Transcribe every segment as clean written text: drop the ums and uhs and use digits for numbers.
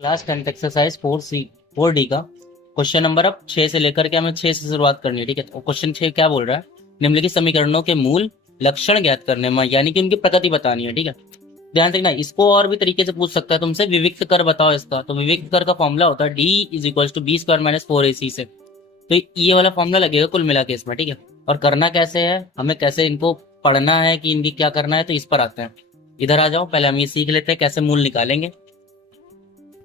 Class 10 exercise 4C 4D का question number अब 6 से लेकर के हमें 6 से शुरुआत करनी है। ठीक है, तो क्वेश्चन 6 क्या बोल रहा है, निम्नलिखित समीकरणों के मूल लक्षण ज्ञात करने में, यानी कि उनकी प्रकृति बतानी है। ठीक है, ध्यान से ना, इसको और भी तरीके से पूछ सकता है तुमसे, विविक्त कर बताओ इसका। तो विविक्त कर का फॉर्मूला होता है D is equal to B square minus 4AC से। तो ये वाला फॉर्मूला लगेगा कुल मिला के इसमें। ठीक है, और करना कैसे है, हमें कैसे इनको पढ़ना है कि इनकी क्या करना है, तो इस पर आते हैं। इधर आ जाओ, पहले हम ये सीख लेते हैं कैसे मूल निकालेंगे,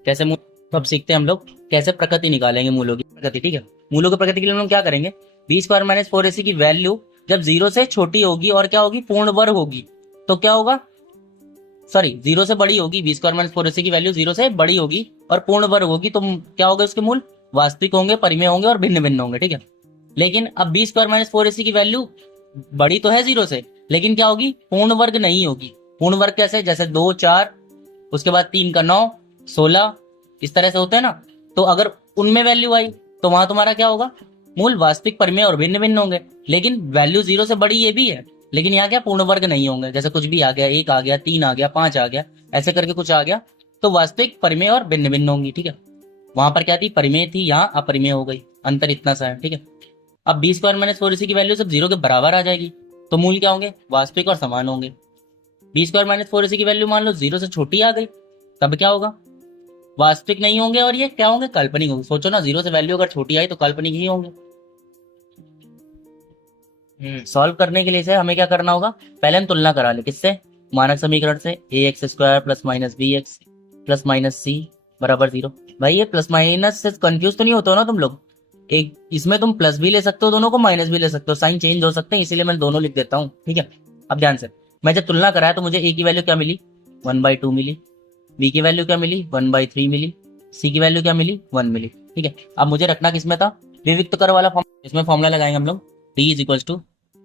कैसे मूल। तो अब सीखते हैं हम लोग कैसे प्रकृति निकालेंगे, मूलों की प्रकृति। ठीक है, मूलों की प्रकृति के लिए हम लोग क्या करेंगे, बी स्क्वायर माइनस 4AC की वैल्यू जब 0 से छोटी होगी और क्या होगी, पूर्ण वर्ग होगी, तो क्या होगा, सॉरी 0 से बड़ी होगी, बी स्क्वायर माइनस 4AC की वैल्यू 0 से बड़ी होगी और पूर्ण वर्ग होगी, तो क्या होगा, उसके मूल वास्तविक होंगे, परिमेय होंगे और भिन्न भिन्न होंगे। ठीक है, लेकिन अब बी स्क्वायर माइनस 4AC की वैल्यू बड़ी तो है 0 से, लेकिन क्या होगी, पूर्ण वर्ग नहीं होगी। पूर्ण वर्ग कैसे, जैसे 2 4, उसके बाद 3 का 9 16, इस तरह से होता है ना। तो अगर उनमें वैल्यू आई तो वहां तुम्हारा क्या होगा, मूल वास्तविक, परिमेय और भिन्न भिन्न होंगे। लेकिन वैल्यू 0 से बड़ी ये भी है, लेकिन यहाँ क्या पूर्ण वर्ग नहीं होंगे, जैसे कुछ भी आ गया, 1 आ गया, 3 आ गया, 5 आ गया, ऐसे करके कुछ आ गया, तो वास्तविक, परिमेय और भिन्न भिन्न होंगी। ठीक है, वहां पर क्या थी, परिमेय थी, यहाँ अपरिमेय हो गई, अंतर इतना सा है। ठीक है, अब बी स्क्वायर माइनस 4AC की वैल्यू सब 0 के बराबर आ जाएगी, तो मूल क्या होंगे, वास्तविक और समान होंगे। बी स्क्वायर माइनस 4AC की वैल्यू मान लो 0 से छोटी आ गई, तब क्या होगा, वास्तविक नहीं होंगे और ये क्या होंगे, काल्पनिक होंगे। सोचो ना, 0 से वैल्यू अगर छोटी आई तो काल्पनिक ही होंगे। सॉल्व करने के लिए से हमें क्या करना होगा, पहले हम तुलना करा ले, किससे, मानक समीकरण से, ax² plus minus bx plus minus c बराबर 0। भाई ये प्लस माइनस से कंफ्यूज तो नहीं होते हो ना तुम लोग, एक इसमें तुम प्लस भी ले सकते हो दोनों को, माइनस भी ले सकते हो, साइन चेंज हो सकते हैं, इसीलिए मैं दोनों लिख देता हूँ। ठीक है, अब ध्यान से, मैं जब तुलना कराया तो मुझे a की वैल्यू क्या मिली, 1/2 मिली, b की वैल्यू क्या मिली, 1/3 मिली, c की वैल्यू क्या मिली, 1 मिली। ठीक है, अब मुझे रखना किसमें था, विविक्त कर वाला फॉर्म, इसमें फॉर्मूला लगाएंगे हम लोग, d is equal to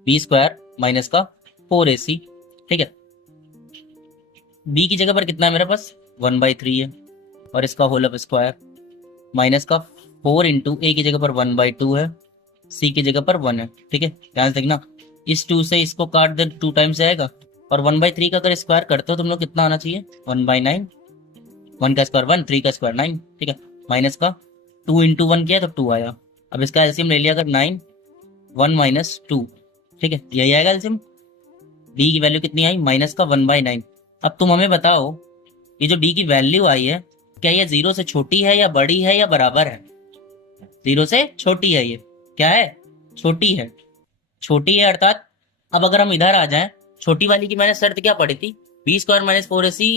B square minus का 4AC। ठीक है, b की जगह पर कितना है मेरे पास, 1/3 है, और इसका होल ऑफ स्क्वायर, माइनस का 4 इंटू ए की जगह पर 1/2 है, सी की जगह पर 1 है। ठीक है, ध्यान से देखना, इस 2 से इसको काट दे, 2 टाइम्स आएगा, और 1/3 का अगर स्क्वायर करते हो तुम लोग कितना आना चाहिए, 1/9, 1 का स्क्वायर 1, 3 का स्क्वायर 9। ठीक है, माइनस का 2 इंटू 1 किया तो 2 आया। अब इसका एलसीएम ले लिया अगर 9 1 माइनस 2, ठीक है, यही आएगा एलसीएम। डी की वैल्यू कितनी आई, माइनस का 1/9। अब तुम हमें बताओ, ये जो डी की वैल्यू आई है, क्या ये 0 से छोटी है या बड़ी है या बराबर है, 0 से छोटी है, ये क्या है, छोटी है, छोटी है अर्थात। अब अगर हम इधर आ जाएं, छोटी वाली की मैंने शर्त क्या पढ़ी थी, बी स्क्वायर माइनस 4AC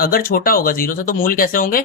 अगर छोटा होगा 0 से तो मूल कैसे होंगे,